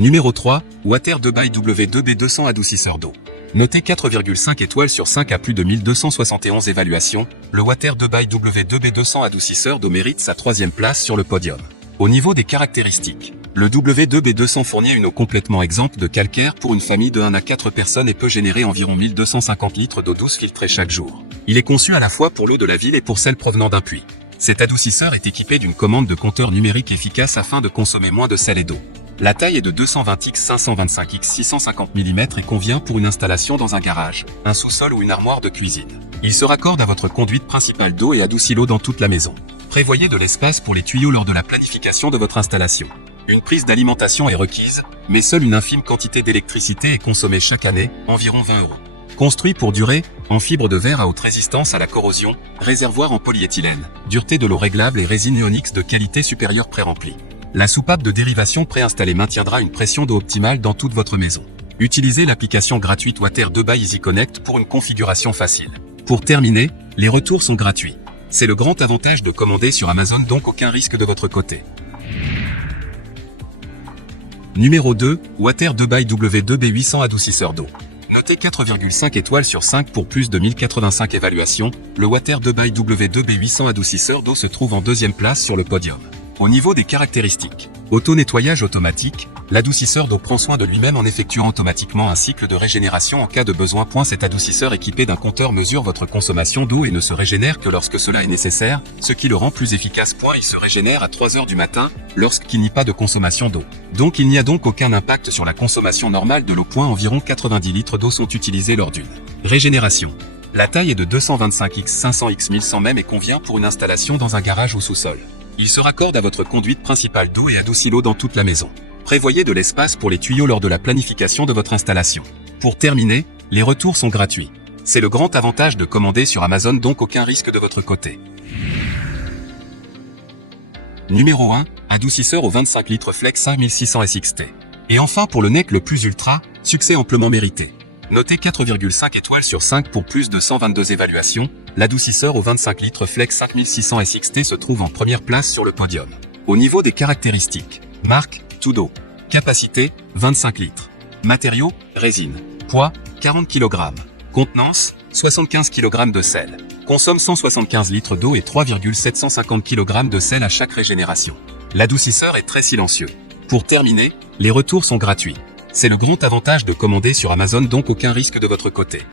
Numéro 3, Water 2 by W2B200 adoucisseur d'eau. Noté 4,5 étoiles sur 5 à plus de 1271 évaluations, le Water 2 by W2B200 adoucisseur d'eau mérite sa 3e place sur le podium. Au niveau des caractéristiques, le W2B200 fournit une eau complètement exempte de calcaire pour une famille de 1 à 4 personnes et peut générer environ 1250 litres d'eau douce filtrée chaque jour. Il est conçu à la fois pour l'eau de la ville et pour celle provenant d'un puits. Cet adoucisseur est équipé d'une commande de compteur numérique efficace afin de consommer moins de sel et d'eau. La taille est de 220x 525x 650 mm et convient pour une installation dans un garage, un sous-sol ou une armoire de cuisine. Il se raccorde à votre conduite principale d'eau et adoucit l'eau dans toute la maison. Prévoyez de l'espace pour les tuyaux lors de la planification de votre installation. Une prise d'alimentation est requise, mais seule une infime quantité d'électricité est consommée chaque année, environ 20 €. Construit pour durer, en fibre de verre à haute résistance à la corrosion, réservoir en polyéthylène, dureté de l'eau réglable et résine Ionix de qualité supérieure pré-remplie. La soupape de dérivation préinstallée maintiendra une pression d'eau optimale dans toute votre maison. Utilisez l'application gratuite Water 2 by EasyConnect pour une configuration facile. Pour terminer, les retours sont gratuits. C'est le grand avantage de commander sur Amazon, donc aucun risque de votre côté. Numéro 2, Water 2 by W2B800 adoucisseur d'eau. Noté 4,5 étoiles sur 5 pour plus de 1085 évaluations, le Water 2 by W2B800 adoucisseur d'eau se trouve en 2e place sur le podium. Au niveau des caractéristiques, auto-nettoyage automatique, l'adoucisseur d'eau prend soin de lui-même en effectuant automatiquement un cycle de régénération en cas de besoin. Cet adoucisseur équipé d'un compteur mesure votre consommation d'eau et ne se régénère que lorsque cela est nécessaire, ce qui le rend plus efficace. Il se régénère à 3 h du matin, lorsqu'il n'y a pas de consommation d'eau. Donc il n'y a donc aucun impact sur la consommation normale de l'eau. Environ 90 litres d'eau sont utilisés lors d'une régénération. La taille est de 225x 500x 1100 mm et convient pour une installation dans un garage ou sous-sol. Il se raccorde à votre conduite principale d'eau et adoucit l'eau dans toute la maison. Prévoyez de l'espace pour les tuyaux lors de la planification de votre installation. Pour terminer, les retours sont gratuits. C'est le grand avantage de commander sur Amazon, donc aucun risque de votre côté. Numéro 1, adoucisseur aux 25 litres Flex 5600 SXT. Et enfin pour le NEC le plus ultra, succès amplement mérité. Noté 4,5 étoiles sur 5 pour plus de 122 évaluations, l'adoucisseur aux 25 litres Flex 5600 SXT se trouve en première place sur le podium. Au niveau des caractéristiques, marque, Tudo. Capacité, 25 litres. Matériaux, résine. Poids, 40 kg. Contenance, 75 kg de sel. Consomme 175 litres d'eau et 3,750 kg de sel à chaque régénération. L'adoucisseur est très silencieux. Pour terminer, les retours sont gratuits. C'est le grand avantage de commander sur Amazon, donc aucun risque de votre côté.